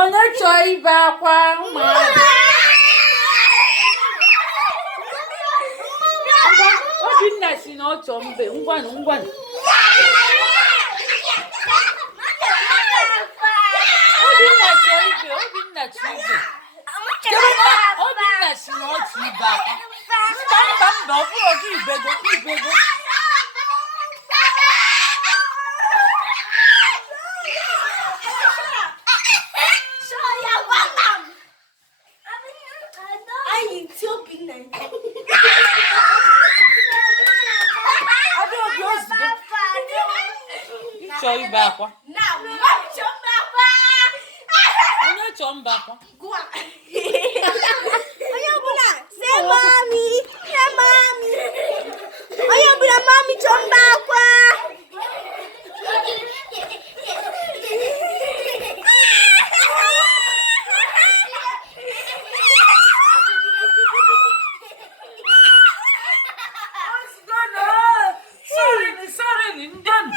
Onye chọọ ibe akwa ụmụaka. Obinna si na ọ chọọ mbe. Ngwanụ. Obinna chọọ ibe. Obinna si na ọ chọọ ibe akwa. Mba, ọ bụrụ gị ibego. Chọọ ibe akwa. Onye chọọ mba akwa. Onye ọbụla say mami. Onye ọbụla mami chọọ mba akwa. Sorry, ndonu.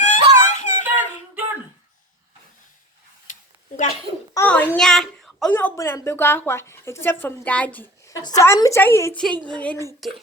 Onye ọbụla mbego akwa except from daddy. So I'm trying to tell you anything.